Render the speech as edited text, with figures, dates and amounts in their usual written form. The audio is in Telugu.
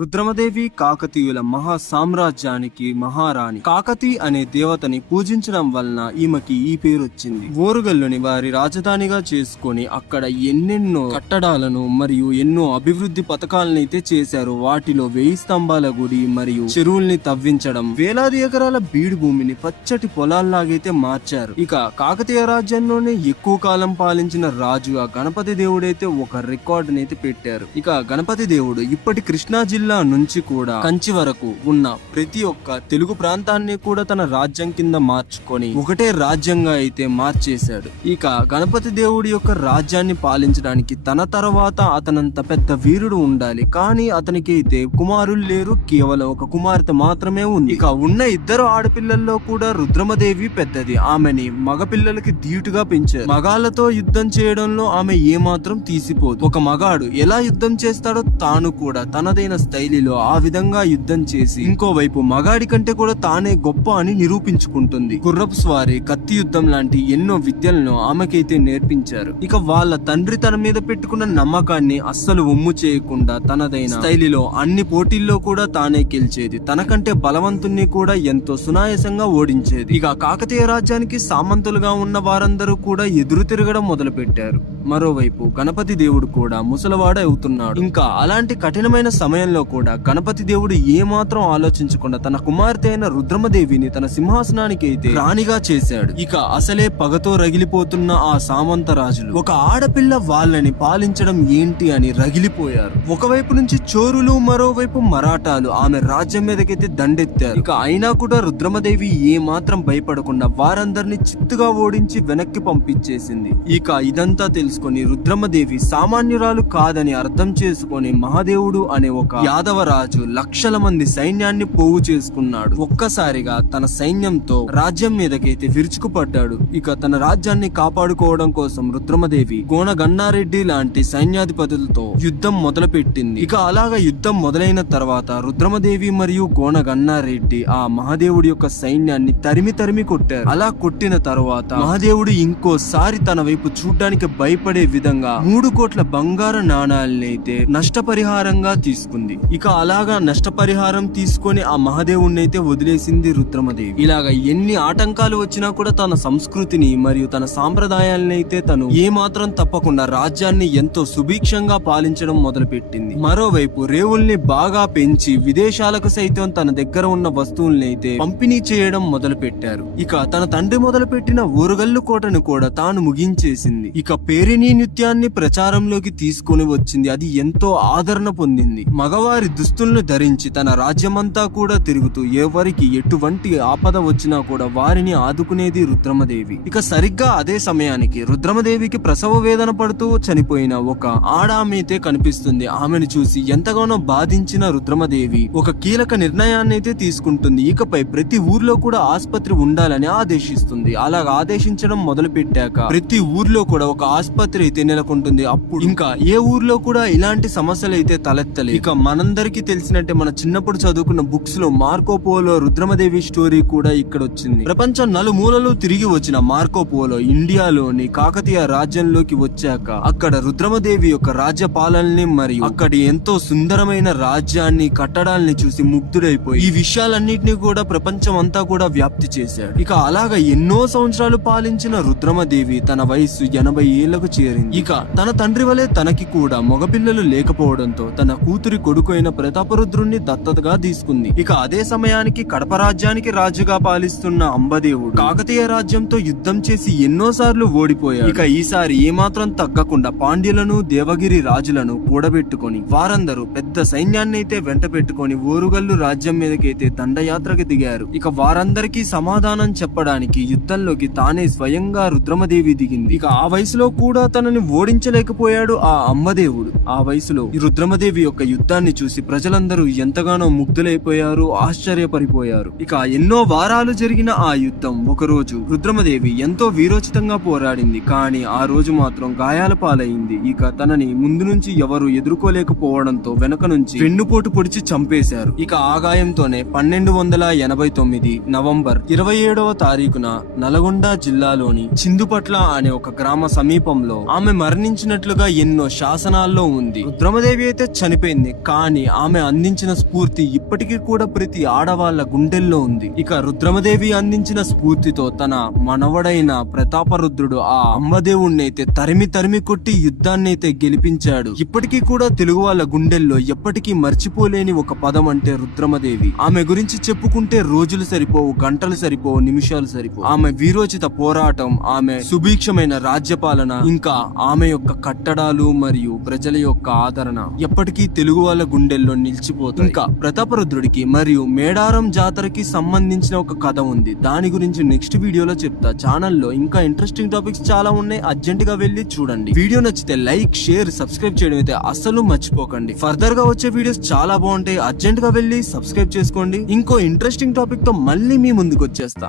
రుద్రమదేవి కాకతీయుల మహా సామ్రాజ్యానికి మహారాణి. కాకతి అనే దేవతని పూజించడం వలన ఈమెకి ఈ పేరు వచ్చింది. ఓరుగల్లుని వారి రాజధానిగా చేసుకొని అక్కడ ఎన్నెన్నో కట్టడాలను మరియు ఎన్నో అభివృద్ధి పథకాలనైతే చేశారు. వాటిలో 1000 స్తంభాల గుడి మరియు చెరువుల్ని తవ్వించడం, వేలాది ఎకరాల బీడు భూమిని పచ్చటి పొలాల్లాగైతే మార్చారు. ఇక కాకతీయ రాజ్యంలోనే ఎక్కువ కాలం పాలించిన రాజుగా గణపతి దేవుడైతే ఒక రికార్డునైతే పెట్టారు. ఇక గణపతి దేవుడు ఇప్పటి కృష్ణా జిల్లా నుంచి కూడా కంచి వరకు ఉన్న ప్రతి ఒక్క తెలుగు ప్రాంతాన్ని కూడా తన రాజ్యం కింద మార్చుకొని ఒకటే రాజ్యంగా అయితే మార్చేశాడు. ఇక గణపతి దేవుడి యొక్క రాజ్యాన్ని పాలించడానికి తన తర్వాత అతనంత పెద్ద వీరుడు ఉండాలి. కానీ అతనికి అయితే కుమారులు లేరు, కేవలం ఒక కుమార్తె మాత్రమే ఉంది. ఇక ఉన్న 2 ఆడపిల్లల్లో కూడా రుద్రమదేవి పెద్దది. ఆమెని మగపిల్లలకి ధీటుగా పెంచారు. మగాళ్లతో యుద్ధం చేయడంలో ఆమె ఏమాత్రం తీసిపోదు. ఒక మగాడు ఎలా యుద్ధం చేస్తాడో తాను కూడా తనదైన శైలిలో ఆ విధంగా యుద్ధం చేసి ఇంకోవైపు మగాడి కంటే కూడా తానే గొప్ప అని నిరూపించుకుంటుంది. గుర్రపు స్వారీ, కత్తి యుద్ధం లాంటి ఎన్నో విద్యలను ఆమెకైతే నేర్పించారు. ఇక వాళ్ళ తండ్రి తన మీద పెట్టుకున్న నమ్మకాన్ని అస్సలు ఒమ్ము చేయకుండా తనదైన శైలిలో అన్ని పోటీల్లో కూడా తానే గెలిచేది. తనకంటే బలవంతుణ్ణి కూడా ఎంతో సునాయాసంగా ఓడించేది. ఇక కాకతీయ రాజ్యానికి సామంతులుగా ఉన్న వారందరూ కూడా ఎదురు తిరగడం మొదలు పెట్టారు. మరోవైపు గణపతి దేవుడు కూడా ముసలివాడ అవుతున్నాడు. ఇంకా అలాంటి కఠినమైన సమయంలో కూడా గణపతి దేవుడు ఏమాత్రం ఆలోచించకుండా తన కుమార్తె అయిన రుద్రమదేవిని తన సింహాసనానికి అయితే రాణిగా చేశాడు. ఇక అసలే పగతో రగిలిపోతున్న ఆ సామంత రాజులు ఒక ఆడపిల్ల వాళ్ళని పాలించడం ఏంటి అని రగిలిపోయారు. ఒకవైపు నుంచి చోరులు, మరోవైపు మరాఠాలు ఆమె రాజ్యం మీదకైతే దండెత్తారు. ఇక అయినా కూడా రుద్రమదేవి ఏ మాత్రం భయపడకుండా వారందరినీ చిత్తుగా ఓడించి వెనక్కి పంపించేసింది. ఇక ఇదంతా తెలుసుకొని రుద్రమదేవి సామాన్యురాలు కాదని అర్థం చేసుకొని మహాదేవుడు అనే ఒక యాదవ రాజు లక్షల మంది సైన్యాన్ని పోగు చేసుకున్నాడు. ఒక్కసారిగా తన సైన్యంతో రాజ్యం మీదకైతే విరుచుకుపడ్డాడు. ఇక తన రాజ్యాన్ని కాపాడుకోవడం కోసం రుద్రమదేవి గోన గన్నారెడ్డి లాంటి సైన్యాధిపతులతో యుద్ధం మొదలు పెట్టింది. ఇక అలాగా యుద్ధం మొదలైన తర్వాత రుద్రమదేవి మరియు గోన గన్నారెడ్డి ఆ మహాదేవుడి యొక్క సైన్యాన్ని తరిమి కొట్టారు. అలా కొట్టిన తర్వాత మహాదేవుడు ఇంకోసారి తన వైపు చూడ్డానికి భయపడే విధంగా 3 కోట్ల బంగారు నాణాలనైతే నష్టపరిహారంగా తీసుకుంది. ఇక అలాగా నష్టపరిహారం తీసుకొని ఆ మహాదేవుణ్ణి అయితే వదిలేసింది రుద్రమదేవి. ఇలాగా ఎన్ని ఆటంకాలు వచ్చినా కూడా తన సంస్కృతిని మరియు తన సాంప్రదాయాలని అయితే తను ఏమాత్రం తప్పకుండా రాజ్యాన్ని ఎంతో సుభిక్షంగా పాలించడం మొదలు పెట్టింది. మరోవైపు రేవుల్ని బాగా పెంచి విదేశాలకు సైతం తన దగ్గర ఉన్న వస్తువుల్ని అయితే పంపిణీ చేయడం మొదలు పెట్టారు. ఇక తన తండ్రి మొదలు పెట్టిన ఓరుగల్లు కోటను కూడా తాను ముగించేసింది. ఇక పేరిణి నృత్యాన్ని ప్రచారంలోకి తీసుకొని వచ్చింది. అది ఎంతో ఆదరణ పొందింది. మగవారి దుస్తులను ధరించి తన రాజ్యమంతా కూడా తిరుగుతూ ఎవరికి ఎటువంటి ఆపద వచ్చినా కూడా వారిని ఆదుకునేది రుద్రమదేవి. ఇక సరిగ్గా అదే సమయానికి రుద్రమదేవికి ప్రసవ వేదన పడుతూ చనిపోయిన ఒక ఆడామైతే కనిపిస్తుంది. ఆమెను చూసి ఎంతగానో బాధించిన రుద్రమదేవి ఒక కీలక నిర్ణయాన్ని అయితే తీసుకుంటుంది. ఇకపై ప్రతి ఊర్లో కూడా ఆసుపత్రి ఉండాలని ఆదేశిస్తుంది. అలాగ ఆదేశించడం మొదలు పెట్టాక ప్రతి ఊర్లో కూడా ఒక ఆసుపత్రి అయితే నెలకొంటుంది. అప్పుడు ఇంకా ఏ ఊర్లో కూడా ఇలాంటి సమస్యలు అయితే తలెత్తలేదు. ఇక మనందరికీ తెలిసినట్టే మన చిన్నప్పుడు చదువుకున్న బుక్స్ లో మార్కో పోలో రుద్రమదేవి స్టోరీ కూడా ఇక్కడ వచ్చింది. ప్రపంచం నలుమూలలు తిరిగి వచ్చిన మార్కో పోలో ఇండియాలోని కాకతీయ రాజ్యంలోకి వచ్చాక అక్కడ రుద్రమదేవి యొక్క రాజ్య పాలనని మరియు అక్కడి ఎంతో సుందరమైన రాజ్యాన్ని, కట్టడాల్ని చూసి ముగ్ధుడైపోయి ఈ విషయాలన్నింటినీ కూడా ప్రపంచం అంతా కూడా వ్యాప్తి చేశాడు. ఇక అలాగా ఎన్నో సంవత్సరాలు పాలించిన రుద్రమదేవి తన వయసు 80 ఏళ్లకు చేరింది. ఇక తన తండ్రి వలె తనకి కూడా మగపిల్లలు లేకపోవడంతో తన కూతురి కొడుకు అయిన ప్రతాపరుద్రుణ్ణి దత్తతగా తీసుకుంది. ఇక అదే సమయానికి కడప రాజ్యానికి రాజుగా పాలిస్తున్న అంబదేవుడు కాకతీయ రాజ్యంతో యుద్ధం చేసి ఎన్నోసార్లు ఓడిపోయాడు. ఇక ఈసారి ఏమాత్రం తగ్గకుండా పాండ్యులను, దేవగిరి రాజులను కూడబెట్టుకొని వారందరూ పెద్ద సైన్యాన్ని అయితే వెంట పెట్టుకొని ఓరుగల్లు రాజ్యం మీదకైతే దండయాత్రకు దిగారు. ఇక వారందరికీ సమాధానం చెప్పడానికి యుద్ధంలోకి తానే స్వయంగా రుద్రమదేవి దిగింది. ఇక ఆ వయసులో కూడా తనని ఓడించలేకపోయాడు ఆ అంబదేవుడు. ఆ వయసులో ఈ రుద్రమదేవి యొక్క యుద్ధాన్ని చూసి ప్రజలందరూ ఎంతగానో ముగ్ధులైపోయారు, ఆశ్చర్యపడిపోయారు. ఇక ఎన్నో వారాలు జరిగిన ఆ యుద్ధం ఒకరోజు రుద్రమదేవి ఎంతో వీరోచితంగా పోరాడింది. కానీ ఆ రోజు మాత్రం గాయాల పాలైంది. ఇక తనని ముందు నుంచి ఎవరు ఎదుర్కోలేకపోవడంతో వెనక నుంచి వెన్నుపోటు పొడిచి చంపేశారు. ఇక ఆ గాయంతోనే 1289 నవంబర్ 27వ తారీఖున నల్గొండ జిల్లాలోని చిందుపట్ల అనే ఒక గ్రామ సమీపంలో ఆమె మరణించినట్లుగా ఎన్నో శాసనాల్లో ఉంది. రుద్రమదేవి అయితే చనిపోయింది. కానీ కానీ ఆమె అందించిన స్ఫూర్తి ఇప్పటికీ కూడా ప్రతి ఆడవాళ్ల గుండెల్లో ఉంది. ఇక రుద్రమదేవి అందించిన స్ఫూర్తితో తన మనవడైన ప్రతాపరుద్రుడు ఆ అమ్మదేవుణ్ణైతే తరిమి కొట్టి యుద్ధాన్నైతే గెలిపించాడు. ఇప్పటికీ కూడా తెలుగు వాళ్ళ గుండెల్లో ఎప్పటికీ మర్చిపోలేని ఒక పదం అంటే రుద్రమదేవి. ఆమె గురించి చెప్పుకుంటే రోజులు సరిపోవు, గంటలు సరిపోవు, నిమిషాలు సరిపోవు. ఆమె వీరోచిత పోరాటం, ఆమె సుభిక్షమైన రాజ్యపాలన, ఇంకా ఆమె యొక్క కట్టడాలు మరియు ప్రజల యొక్క ఆదరణ ఎప్పటికీ తెలుగు వాళ్ళ గుండెల్లో నిలిచిపోతుంది. ఇంకా ప్రతాపరుద్రుడికి మరియు మేడారం జాతరకి సంబంధించిన ఒక కథ ఉంది. దాని గురించి నెక్స్ట్ వీడియోలో చెప్తా. ఛానల్లో ఇంకా ఇంట్రెస్టింగ్ టాపిక్స్ చాలా ఉన్నాయి, అర్జెంట్ గా వెళ్ళి చూడండి. వీడియో నచ్చితే లైక్, షేర్, సబ్స్క్రైబ్ చేయడం అయితే అస్సలు మర్చిపోకండి. ఫర్దర్ గా వచ్చే వీడియోస్ చాలా బాగుంటాయి, అర్జెంట్ గా వెళ్ళి సబ్స్క్రైబ్ చేసుకోండి. ఇంకో ఇంట్రెస్టింగ్ టాపిక్ తో మళ్ళీ మీ ముందుకు వచ్చేస్తా.